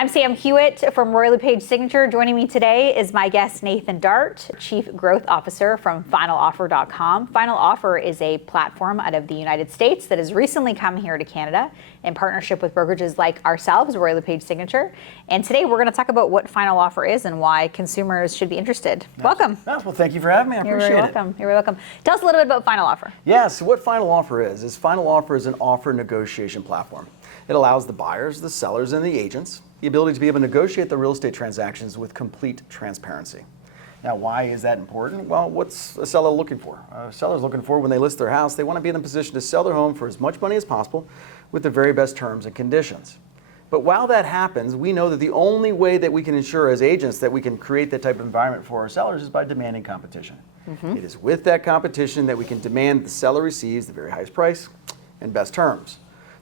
I'm Sam Hewit from Royal LePage Signature. Joining me today is my guest, Nathan Dart, Chief Growth Officer from FinalOffer.com. Final Offer is a platform out of the United States that has recently come here to Canada in partnership with brokerages like ourselves, Royal LePage Signature. And today we're going to talk about what Final Offer is and why consumers should be interested. Welcome. Well, thank you for having me. I appreciate it. You're welcome. You're welcome. Tell us a little bit about Final Offer. Yes, what Final Offer is Final Offer is an offer negotiation platform. It allows the buyers, the sellers, and the agents the ability to be able to negotiate the real estate transactions with complete transparency. Now, why is that important? Well, what's a seller looking for? A seller's looking for, when they list their house, they want to be in a position to sell their home for as much money as possible with the very best terms and conditions. But while that happens, we know that the only way that we can ensure as agents that we can create that type of environment for our sellers is by demanding competition. It is with that competition that we can demand the seller receives the very highest price and best terms.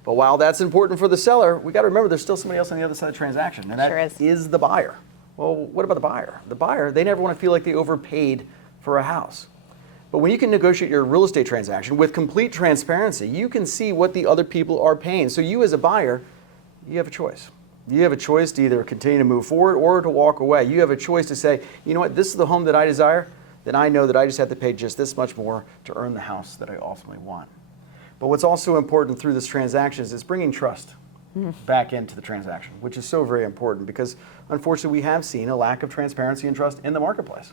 But while that's important for the seller, we got to remember there's still somebody else on the other side of the transaction, and that is the buyer. Well, what about the buyer? The buyer, they never want to feel like they overpaid for a house. But when you can negotiate your real estate transaction with complete transparency, you can see what the other people are paying. So you as a buyer, you have a choice. You have a choice to either continue to move forward or to walk away. You have a choice to say, you know what, this is the home that I desire, then I know that I just have to pay just this much more to earn the house that I ultimately want. But what's also important through this transaction is it's bringing trust back into the transaction, which is so very important because unfortunately we have seen a lack of transparency and trust in the marketplace.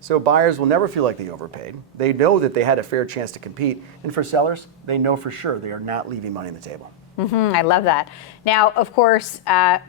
So buyers will never feel like they overpaid. They know that they had a fair chance to compete. And for sellers, they know for sure they are not leaving money on the table. I love that. Now, of course,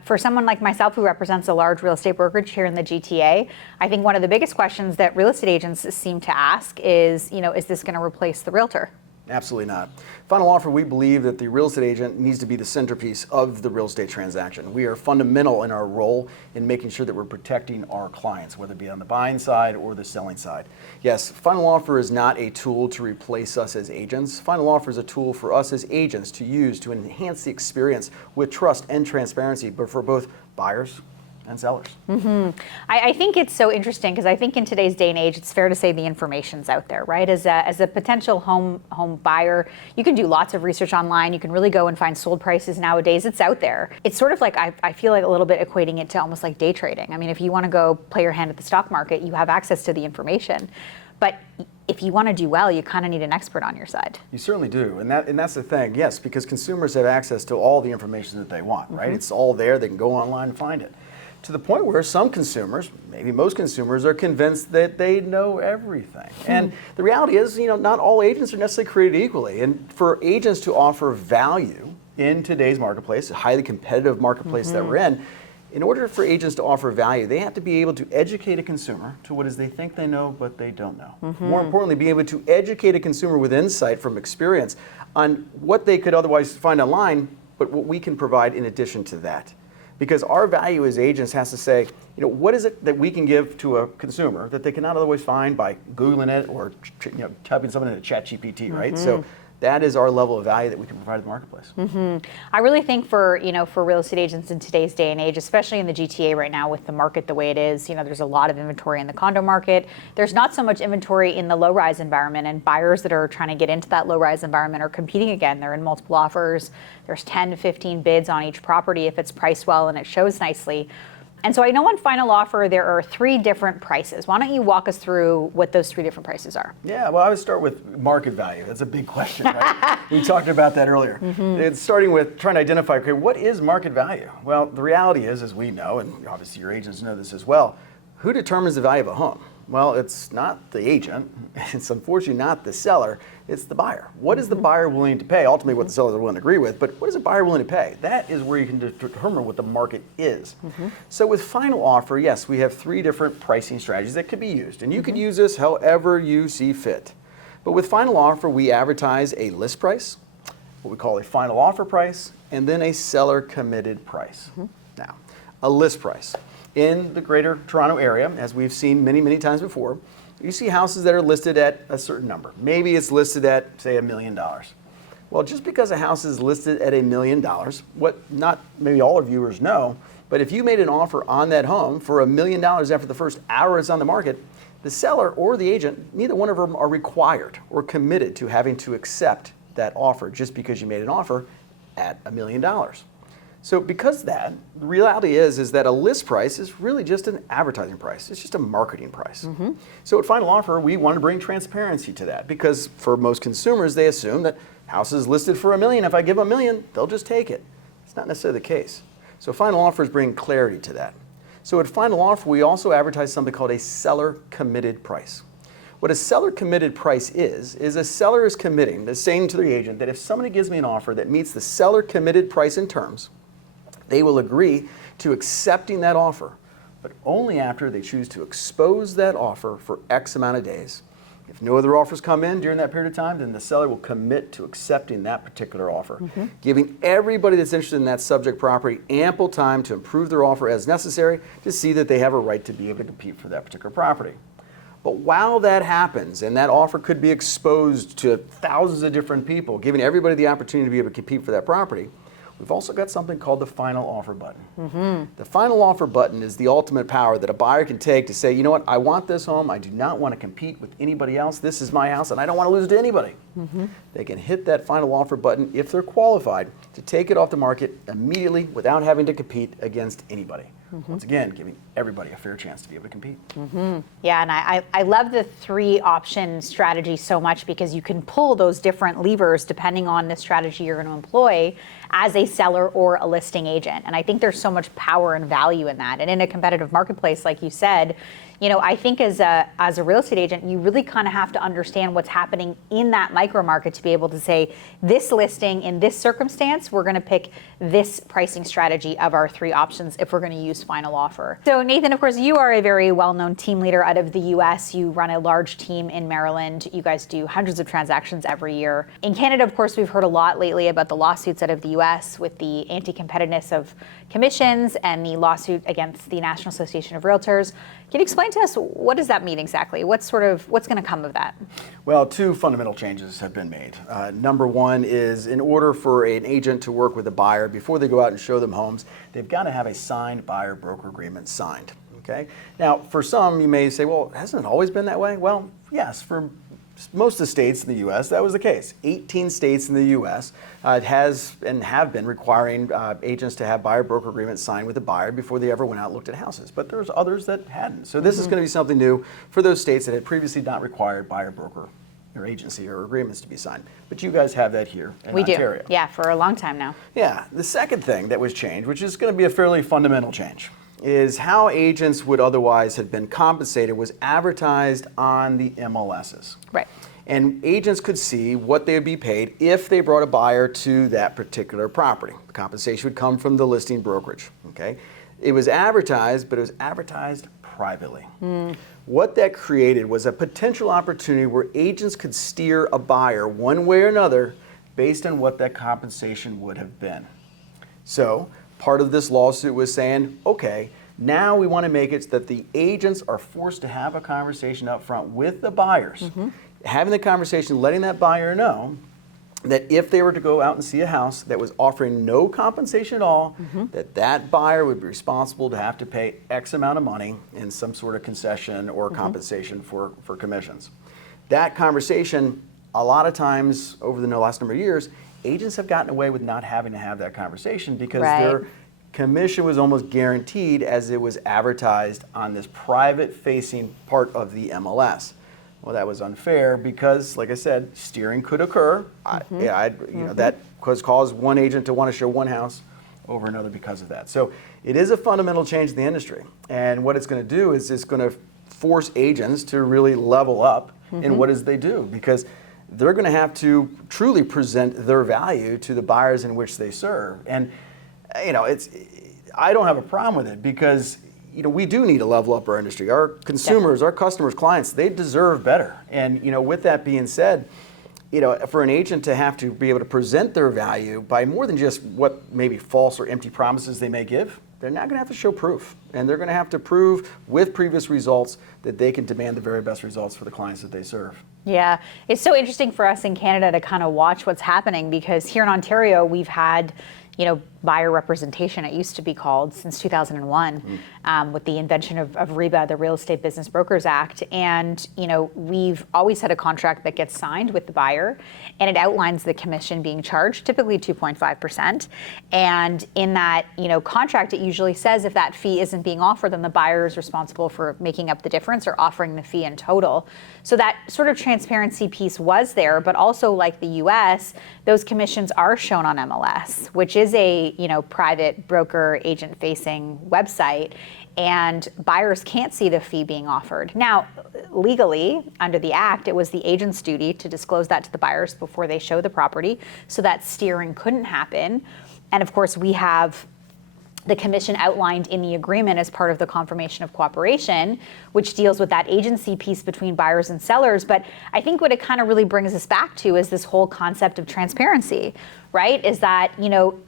for someone like myself who represents a large real estate brokerage here in the GTA, I think one of the biggest questions that real estate agents seem to ask is, is this going to replace the realtor? Absolutely not. Final Offer, we believe that the real estate agent needs to be the centerpiece of the real estate transaction. We are fundamental in our role in making sure that we're protecting our clients, whether it be on the buying side or the selling side. Yes, Final Offer is not a tool to replace us as agents. Final Offer is a tool for us as agents to use to enhance the experience with trust and transparency, but for both buyers and sellers. I think it's so interesting because I think in today's day and age, it's fair to say the information's out there, right? As a potential home buyer, you can do lots of research online. You can really go and find sold prices nowadays. It's out there. It's sort of like, I feel like a little bit equating it to almost like day trading. I mean, if you want to go play your hand at the stock market, you have access to the information. But if you want to do well, you kind of need an expert on your side. You certainly do, and that's the thing, yes, because consumers have access to all the information that they want, right? It's all there, they can go online and find it. To the point where some consumers, maybe most consumers, are convinced that they know everything. And the reality is, not all agents are necessarily created equally. And for agents to offer value in today's marketplace, a highly competitive marketplace that we're in order for agents to offer value, they have to be able to educate a consumer to what is they think they know, but they don't know. More importantly, be able to educate a consumer with insight from experience on what they could otherwise find online, but what we can provide in addition to that. Because our value as agents has to say, what is it that we can give to a consumer that they cannot otherwise find by Googling it or typing something into ChatGPT, right? So that is our level of value that we can provide to the marketplace. I really think for real estate agents in today's day and age, especially in the GTA right now with the market the way it is, there's a lot of inventory in the condo market. There's not so much inventory in the low-rise environment, and buyers that are trying to get into that low-rise environment are competing again. They're in multiple offers. There's 10 to 15 bids on each property if it's priced well and it shows nicely. And so I know on Final Offer there are 3 different prices. Why don't you walk us through what those 3 different prices are? Yeah, well, I would start with market value. That's a big question, right? We talked about that earlier. It's starting with trying to identify, okay, what is market value? Well, the reality is, as we know, and obviously your agents know this as well, who determines the value of a home? Well, it's not the agent. It's unfortunately not the seller. It's the buyer. What is the buyer willing to pay? Ultimately, what the sellers are willing to agree with, but what is a buyer willing to pay? That is where you can determine what the market is. So with Final Offer, yes, we have 3 different pricing strategies that could be used, and you can use this however you see fit. But with Final Offer, we advertise a list price, what we call a final offer price, and then a seller committed price. Now, a list price. In the greater Toronto area, as we've seen many, many times before, you see houses that are listed at a certain number. Maybe it's listed at, say, $1 million. Well, just because a house is listed at $1 million, what not maybe all our viewers know, but if you made an offer on that home for $1 million after the first hour it's on the market, the seller or the agent, neither one of them are required or committed to having to accept that offer just because you made an offer at $1 million. So because of that, the reality is that a list price is really just an advertising price. It's just a marketing price. So at Final Offer, we want to bring transparency to that because for most consumers, they assume that houses listed for $1 million, if I give them $1 million, they'll just take it. It's not necessarily the case. So Final Offer is bringing clarity to that. So at Final Offer, we also advertise something called a seller committed price. What a seller committed price is a seller is committing, is saying to the agent that if somebody gives me an offer that meets the seller committed price and terms, they will agree to accepting that offer, but only after they choose to expose that offer for X amount of days. If no other offers come in during that period of time, then the seller will commit to accepting that particular offer, giving everybody that's interested in that subject property ample time to improve their offer as necessary to see that they have a right to be able to compete for that particular property. But while that happens, and that offer could be exposed to thousands of different people, giving everybody the opportunity to be able to compete for that property, we've also got something called the final offer button. The final offer button is the ultimate power that a buyer can take to say, you know what, I want this home, I do not want to compete with anybody else, this is my house, and I don't want to lose it to anybody. They can hit that final offer button if they're qualified to take it off the market immediately without having to compete against anybody. Once again, giving everybody a fair chance to be able to compete. Yeah, and I love the 3-option strategy so much because you can pull those different levers depending on the strategy you're going to employ as a seller or a listing agent. And I think there's so much power and value in that. And in a competitive marketplace, like you said, you know, I think as a real estate agent, you really kind of have to understand what's happening in that micro market to be able to say, this listing in this circumstance, we're going to pick this pricing strategy of our 3 options if we're going to use final offer. So Nathan, of course, you are a very well-known team leader out of the US. You run a large team in Maryland. You guys do hundreds of transactions every year. In Canada, of course, we've heard a lot lately about the lawsuits out of the US with the anti-competitiveness of commissions and the lawsuit against the National Association of Realtors. Can you explain to us, what does that mean exactly? What's going to come of that? Well, 2 fundamental changes have been made. Number 1 is in order for an agent to work with a buyer before they go out and show them homes, they've got to have a signed buyer broker agreement signed. Okay. Now, for some, you may say, well, hasn't it always been that way? Well, yes, for most of the states in the U.S., that was the case. 18 states in the U.S. Has and have been requiring agents to have buyer broker agreements signed with the buyer before they ever went out and looked at houses. But there's others that hadn't. So this is going to be something new for those states that had previously not required buyer broker or agency or agreements to be signed. But you guys have that here in Ontario. We do, yeah, for a long time now. Yeah. The second thing that was changed, which is going to be a fairly fundamental change, is how agents would otherwise have been compensated was advertised on the MLSs. Right. And agents could see what they would be paid if they brought a buyer to that particular property. The compensation would come from the listing brokerage. Okay. It was advertised, but it was advertised privately. What that created was a potential opportunity where agents could steer a buyer one way or another based on what that compensation would have been. So part of this lawsuit was saying, okay, now we want to make it so that the agents are forced to have a conversation up front with the buyers. Having the conversation, letting that buyer know that if they were to go out and see a house that was offering no compensation at all, that buyer would be responsible to have to pay X amount of money in some sort of concession or compensation for commissions. That conversation, a lot of times over the last number of years, agents have gotten away with not having to have that conversation because their commission was almost guaranteed as it was advertised on this private-facing part of the MLS. Well, that was unfair because, like I said, steering could occur. That caused one agent to want to show one house over another because of that. So it is a fundamental change in the industry. And what it's going to do is it's going to force agents to really level up in what is they do, because they're going to have to truly present their value to the buyers in which they serve. And I don't have a problem with it because we do need to level up our industry. Our consumers, our customers, clients, they deserve better. And with that being said, for an agent to have to be able to present their value by more than just what maybe false or empty promises they may give, they're not going to have to show proof. And they're going to have to prove with previous results that they can demand the very best results for the clients that they serve. Yeah, it's so interesting for us in Canada to kind of watch what's happening because here in Ontario, we've had buyer representation, it used to be called, since 2001, with the invention of REBA, the Real Estate Business Brokers Act. And, we've always had a contract that gets signed with the buyer, and it outlines the commission being charged, typically 2.5%. And in that, contract, it usually says if that fee isn't being offered, then the buyer is responsible for making up the difference or offering the fee in total. So that sort of transparency piece was there, but also like the US, those commissions are shown on MLS, which is a private broker agent facing website, and buyers can't see the fee being offered. Now, legally, under the act, it was the agent's duty to disclose that to the buyers before they show the property, so that steering couldn't happen. And of course, we have the commission outlined in the agreement as part of the confirmation of cooperation, which deals with that agency piece between buyers and sellers. But I think what it kind of really brings us back to is this whole concept of transparency, right? Is that,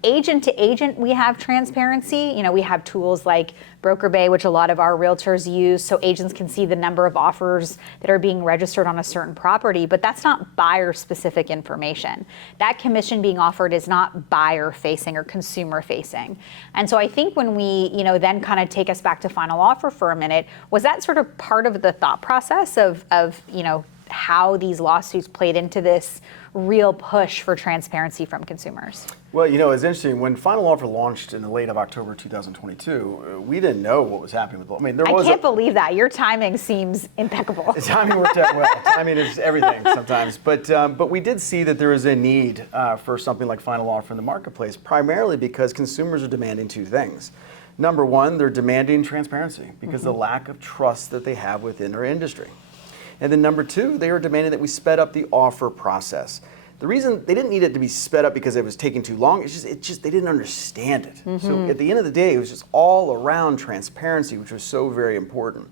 agent to agent, we have transparency. We have tools like Broker Bay, which a lot of our realtors use, so agents can see the number of offers that are being registered on a certain property, but that's not buyer-specific information. That commission being offered is not buyer-facing or consumer-facing. And so I think when we, then kind of take us back to final offer for a minute, was that sort of part of the thought process of how these lawsuits played into this real push for transparency from consumers? Well, it's interesting. When Final Offer launched in the late of October 2022, we didn't know what was happening with. I can't believe that. Your timing seems impeccable. The timing worked out well. Timing is everything sometimes. But we did see that there is a need for something like Final Offer in the marketplace, primarily because consumers are demanding two things. Number one, they're demanding transparency because of the lack of trust that they have within our industry. And then number two, they were demanding that we sped up the offer process. The reason they didn't need it to be sped up because it was taking too long, it's just they didn't understand it. So at the end of the day, it was just all around transparency, which was so very important.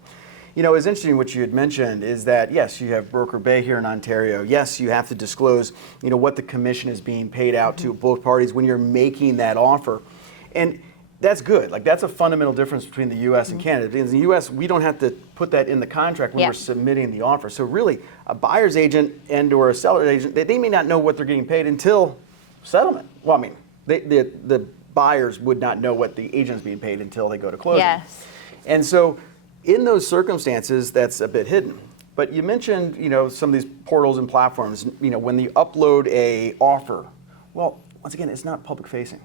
It's interesting what you had mentioned is that, yes, you have Broker Bay here in Ontario. Yes, you have to disclose, what the commission is being paid out to both parties when you're making that offer. And that's good. That's a fundamental difference between the U.S. and Canada. In the U.S., we don't have to put that in the contract when we're submitting the offer. So really, a buyer's agent and or a seller's agent, they may not know what they're getting paid until settlement. Well, the buyers would not know what the agent's being paid until they go to closing. Yes. And so in those circumstances, that's a bit hidden. But you mentioned, some of these portals and platforms, when you upload a offer, well, once again, it's not public facing.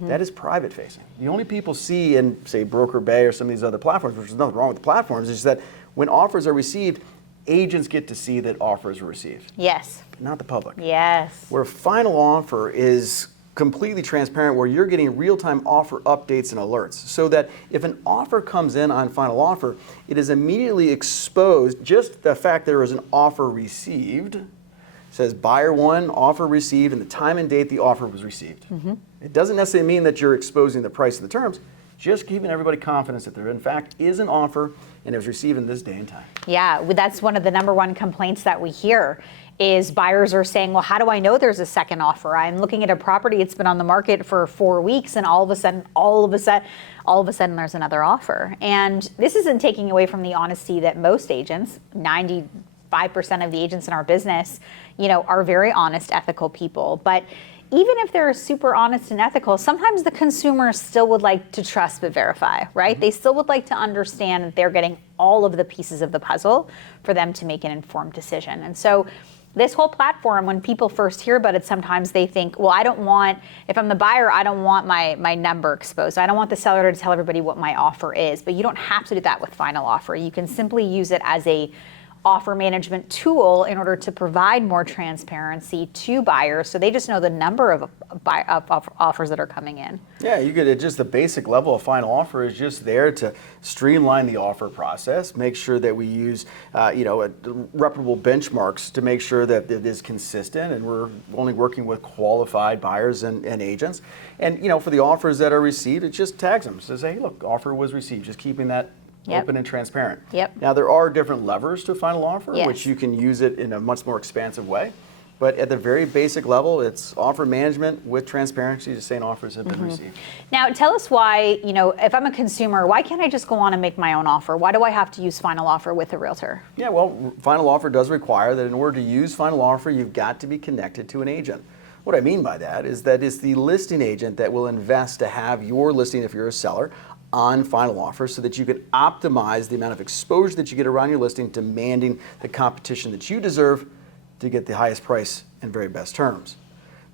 That is private facing. The only people see in, say, Broker Bay or some of these other platforms, which is nothing wrong with the platforms, is that when offers are received, agents get to see that offers were received. Yes. Not the public. Yes. Where Final Offer is completely transparent, where you're getting real-time offer updates and alerts, so that if an offer comes in on Final Offer, it is immediately exposed. Just the fact there is an offer received says buyer one, offer received, and the time and date the offer was received. It doesn't necessarily mean that you're exposing the price and the terms, just giving everybody confidence that there in fact is an offer and it was received in this day and time. Yeah, that's one of the number one complaints that we hear is buyers are saying, well, how do I know there's a second offer? I'm looking at a property, it's been on the market for 4 weeks, and all of a sudden there's another offer. And this isn't taking away from the honesty that most agents, 95% of the agents in our business, are very honest, ethical people. But even if they're super honest and ethical, sometimes the consumer still would like to trust but verify, right? They still would like to understand that they're getting all of the pieces of the puzzle for them to make an informed decision. And so this whole platform, when people first hear about it, sometimes they think, well, if I'm the buyer, I don't want my number exposed. I don't want the seller to tell everybody what my offer is. But you don't have to do that with Final Offer. You can simply use it as a offer management tool in order to provide more transparency to buyers, so they just know the number of offers that are coming in. Yeah, you get just the basic level of Final Offer is just there to streamline the offer process, make sure that we use reputable benchmarks to make sure that it is consistent, and we're only working with qualified buyers and agents. And for the offers that are received, it just tags them. So say, hey, look, offer was received, just keeping that open and transparent. Now, there are different levers to Final Offer, which you can use it in a much more expansive way. But at the very basic level, it's offer management with transparency, just saying offers have been received. Now, tell us why, if I'm a consumer, why can't I just go on and make my own offer? Why do I have to use Final Offer with a realtor? Yeah, well, Final Offer does require that in order to use Final Offer, you've got to be connected to an agent. What I mean by that is it's the listing agent that will invest to have your listing, if you're a seller, on final offer so that you can optimize the amount of exposure that you get around your listing, demanding the competition that you deserve to get the highest price and very best terms.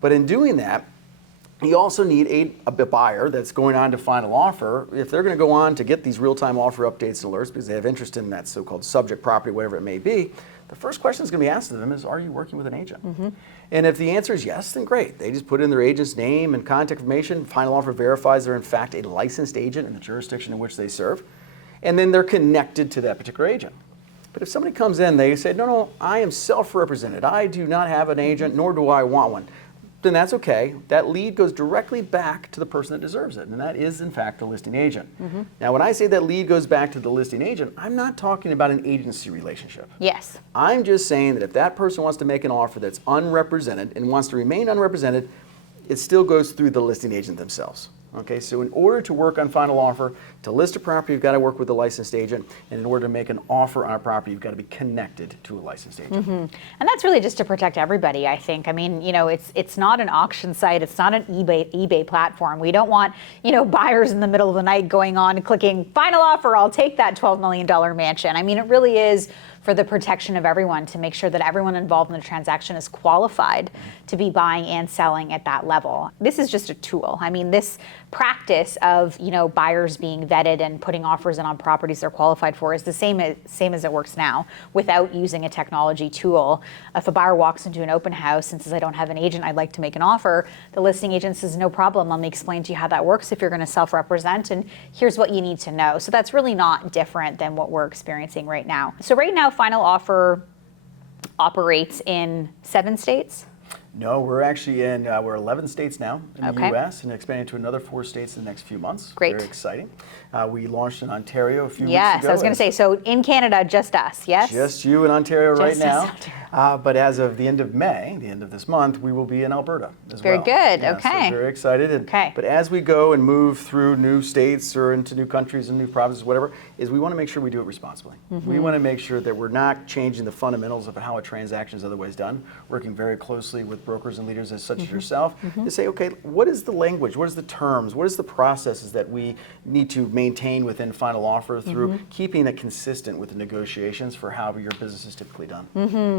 But in doing that, you also need a buyer that's going on to final offer. If they're going to go on to get these real-time offer updates and alerts because they have interest in that so-called subject property, whatever it may be, the first question that's going to be asked of them is, are you working with an agent? And if the answer is yes, then great. They just put in their agent's name and contact information. Final offer verifies they're in fact a licensed agent in the jurisdiction in which they serve. And then they're connected to that particular agent. But if somebody comes in, they say, no, I am self-represented. I do not have an agent, nor do I want one. Then that's okay. That lead goes directly back to the person that deserves it, and that is, in fact, the listing agent. Now, when I say that lead goes back to the listing agent, I'm not talking about an agency relationship. Yes. I'm just saying that if that person wants to make an offer that's unrepresented and wants to remain unrepresented, it still goes through the listing agent themselves. Okay, so in order to work on final offer, to list a property, you've got to work with a licensed agent, and in order to make an offer on a property, you've got to be connected to a licensed agent. And that's really just to protect everybody, I think. I mean, it's not an auction site, it's not an eBay platform. We don't want, buyers in the middle of the night going on and clicking final offer, I'll take that $12 million mansion. I mean, it really is for the protection of everyone, to make sure that everyone involved in the transaction is qualified to be buying and selling at that level. This is just a tool. I mean, this practice of buyers being vetted and putting offers in on properties they're qualified for is the same as it works now, without using a technology tool. If a buyer walks into an open house and says, I don't have an agent, I'd like to make an offer, the listing agent says, no problem, let me explain to you how that works if you're going to self-represent, and here's what you need to know. So that's really not different than what we're experiencing right now. So right now, final offer operates in 7 states. No, we're actually we're 11 states now in the Okay. U.S. and expanding to another 4 states in the next few months. Great. Very exciting. We launched in Ontario a few weeks Yes, ago. I was going to say, so in Canada, just us, yes? Just you in Ontario right Just us now. in Ontario. But as of the end of May, the end of this month, we will be in Alberta as Very well. good, Yeah, okay. So very excited. Okay. But as we go and move through new states or into new countries and new provinces, whatever, is we want to make sure we do it responsibly. We want to make sure that we're not changing the fundamentals of how a transaction is otherwise done, working very closely with brokers and leaders such as yourself to say, okay, what is the language, what is the terms, what is the processes that we need to maintain within final offer through keeping it consistent with the negotiations for how your business is typically done.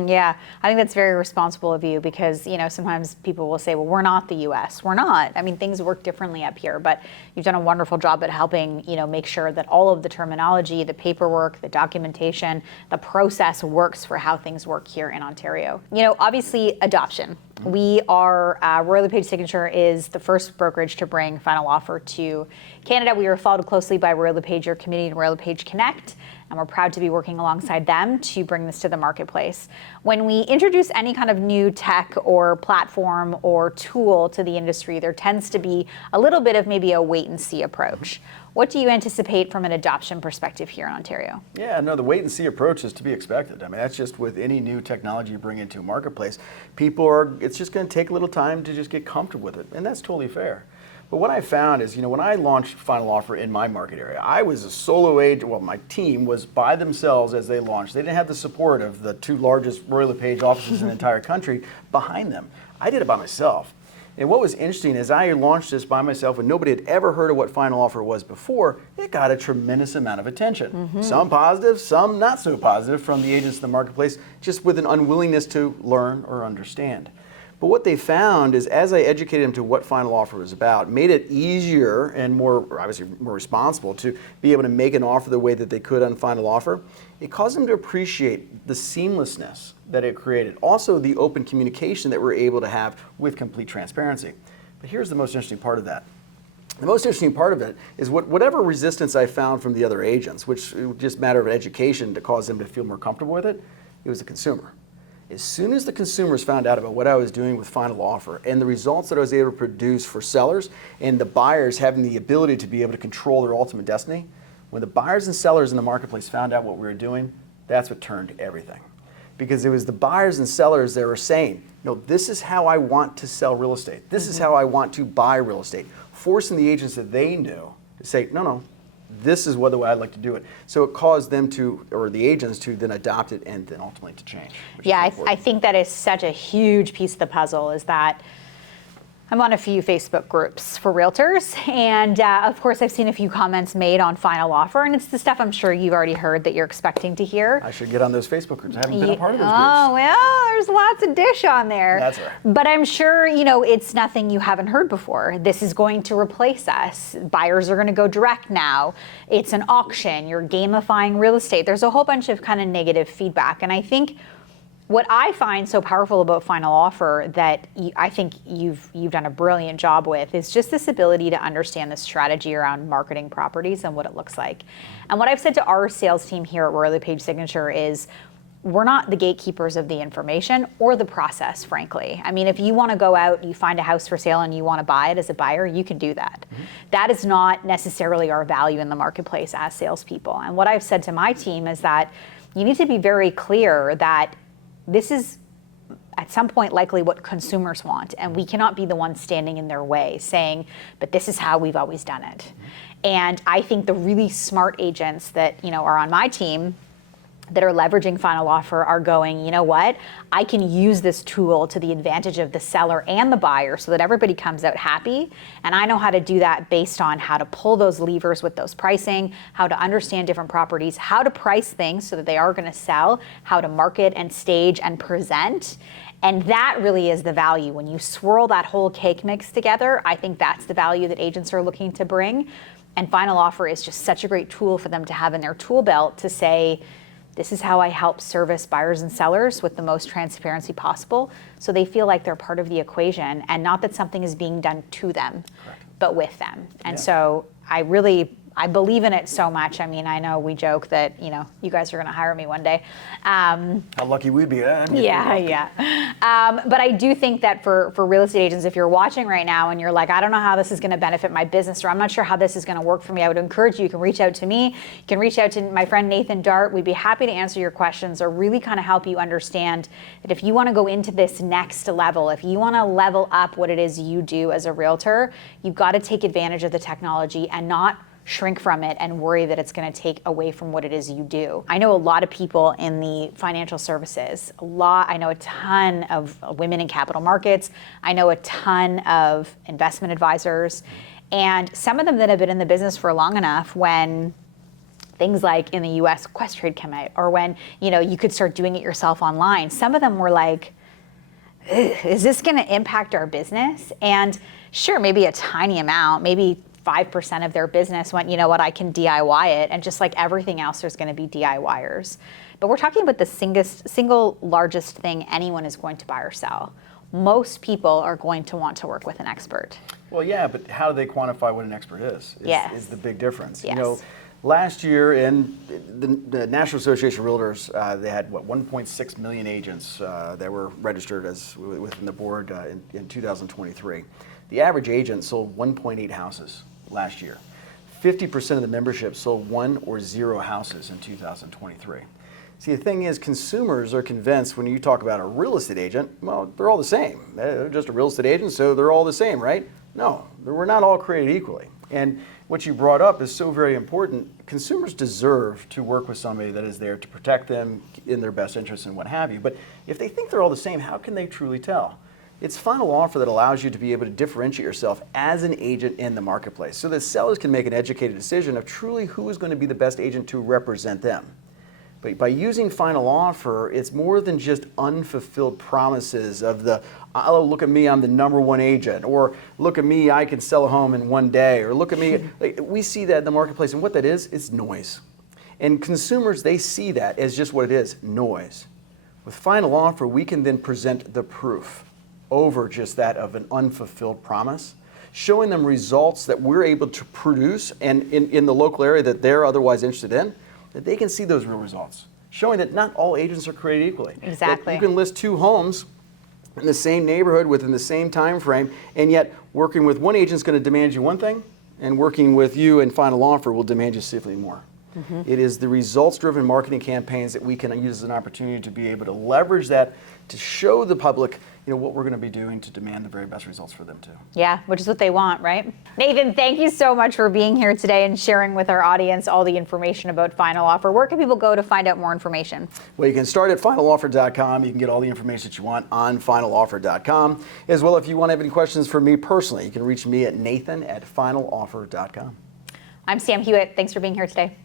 Yeah, I think that's very responsible of you, because sometimes people will say, well, we're not the US. We're not. I mean, things work differently up here, but you've done a wonderful job at helping make sure that all of the terminology, the paperwork, the documentation, the process works for how things work here in Ontario. Obviously, adoption. We are, Royal LePage Signature is the first brokerage to bring final offer to Canada. We are followed closely by Royal LePage, your community, and Royal LePage Connect, and we're proud to be working alongside them to bring this to the marketplace. When we introduce any kind of new tech or platform or tool to the industry, there tends to be a little bit of maybe a wait and see approach. What do you anticipate from an adoption perspective here in Ontario? Yeah, no, the wait and see approach is to be expected. I mean, that's just with any new technology you bring into a marketplace. It's just going to take a little time to just get comfortable with it, and that's totally fair. But what I found is, when I launched Final Offer in my market area, I was a solo agent. Well, my team was by themselves as they launched. They didn't have the support of the 2 largest Royal LePage offices in the entire country behind them. I did it by myself. And what was interesting is I launched this by myself and nobody had ever heard of what Final Offer was before. It got a tremendous amount of attention. Some positive, some not so positive from the agents in the marketplace, just with an unwillingness to learn or understand. But what they found is as I educated them to what Final Offer was about, made it easier and obviously more responsible to be able to make an offer the way that they could on Final Offer, it caused them to appreciate the seamlessness that it created. Also the open communication that we're able to have with complete transparency. But here's the most interesting part of that. The most interesting part of it is whatever resistance I found from the other agents, which was just a matter of education to cause them to feel more comfortable with it, it was the consumer. As soon as the consumers found out about what I was doing with Final Offer and the results that I was able to produce for sellers and the buyers having the ability to be able to control their ultimate destiny, when the buyers and sellers in the marketplace found out what we were doing, that's what turned everything. Because it was the buyers and sellers that were saying, no, this is how I want to sell real estate. This is how I want to buy real estate. Forcing the agents that they knew to say, no, this is the way I'd like to do it. So it caused them to, or the agents to then adopt it and then ultimately to change. Yeah, I think that is such a huge piece of the puzzle, is that I'm on a few Facebook groups for realtors, and of course I've seen a few comments made on final offer, and it's the stuff I'm sure you've already heard that you're expecting to hear. I should get on those Facebook groups. I haven't been a part of those Oh, groups. well, there's lots of dish on there. That's right. But I'm sure, it's nothing you haven't heard before. This is going to replace us. Buyers are going to go direct now. It's an auction. You're gamifying real estate. There's a whole bunch of kind of negative feedback, and I think what I find so powerful about final offer that I think you've done a brilliant job with is just this ability to understand the strategy around marketing properties and what it looks like. And what I've said to our sales team here at Royal LePage Signature is we're not the gatekeepers of the information or the process, frankly. I mean, if you want to go out, you find a house for sale and you want to buy it as a buyer, you can do that. Mm-hmm. That is not necessarily our value in the marketplace as salespeople. And what I've said to my team is that you need to be very clear that this is at some point likely what consumers want, and we cannot be the ones standing in their way saying, but this is how we've always done it. Mm-hmm. And I think the really smart agents that are on my team that are leveraging final offer are going, you know what, I can use this tool to the advantage of the seller and the buyer so that everybody comes out happy. And I know how to do that based on how to pull those levers with those pricing, how to understand different properties, how to price things so that they are going to sell, how to market and stage and present. And that really is the value. When you swirl that whole cake mix together, I think that's the value that agents are looking to bring. And final offer is just such a great tool for them to have in their tool belt to say, this is how I help service buyers and sellers with the most transparency possible, so they feel like they're part of the equation and not that something is being done to them, correct, but with them. And so I believe in it so much. I mean, I know we joke that, you guys are going to hire me one day. How lucky we'd be. Yeah. But I do think that for real estate agents, if you're watching right now and you're like, I don't know how this is going to benefit my business, or I'm not sure how this is going to work for me, I would encourage you can reach out to me. You can reach out to my friend Nathan Dart. We'd be happy to answer your questions or really kind of help you understand that if you want to go into this next level, if you want to level up what it is you do as a realtor, you've got to take advantage of the technology and not shrink from it and worry that it's going to take away from what it is you do. I know a lot of people in the financial services, I know a ton of women in capital markets. I know a ton of investment advisors, and some of them that have been in the business for long enough when things like in the US Questrade came out, or when you could start doing it yourself online. Some of them were like, is this going to impact our business? And sure, maybe a tiny amount, maybe 5% of their business went, you know what, I can DIY it. And just like everything else, there's going to be DIYers. But we're talking about the single largest thing anyone is going to buy or sell. Most people are going to want to work with an expert. Well, yeah, but how do they quantify what an expert is is the big difference. Yes. Last year in the National Association of Realtors, they had 1.6 million agents that were registered as within the board in 2023. The average agent sold 1.8 houses last year. 50% of the membership sold 1 or 0 houses in 2023. See, the thing is, consumers are convinced when you talk about a real estate agent, well, they're all the same. They're just a real estate agent, so they're all the same, right? No, we're not all created equally. And what you brought up is so very important. Consumers deserve to work with somebody that is there to protect them in their best interest and what have you. But if they think they're all the same, how can they truly tell? It's final offer that allows you to be able to differentiate yourself as an agent in the marketplace so that sellers can make an educated decision of truly who is going to be the best agent to represent them. But by using final offer, it's more than just unfulfilled promises of oh, look at me, I'm the #1 agent, or look at me, I can sell a home in one day, or look at me. We see that in the marketplace, and what that is, it's noise. And consumers, they see that as just what it is, noise. With final offer, we can then present the proof over just that of an unfulfilled promise, showing them results that we're able to produce and in the local area that they're otherwise interested in, that they can see those real results, showing that not all agents are created equally. Exactly. That you can list 2 homes in the same neighborhood within the same time frame, and yet working with one agent is going to demand you one thing, and working with you in final offer will demand you significantly more. Mm-hmm. It is the results-driven marketing campaigns that we can use as an opportunity to be able to leverage that to show the public, what we're going to be doing to demand the very best results for them too. Yeah, which is what they want, right? Nathan, thank you so much for being here today and sharing with our audience all the information about Final Offer. Where can people go to find out more information? Well, you can start at finaloffer.com. You can get all the information that you want on finaloffer.com. As well, if you want to have any questions for me personally, you can reach me at nathan@finaloffer.com. I'm Sam Hewit. Thanks for being here today.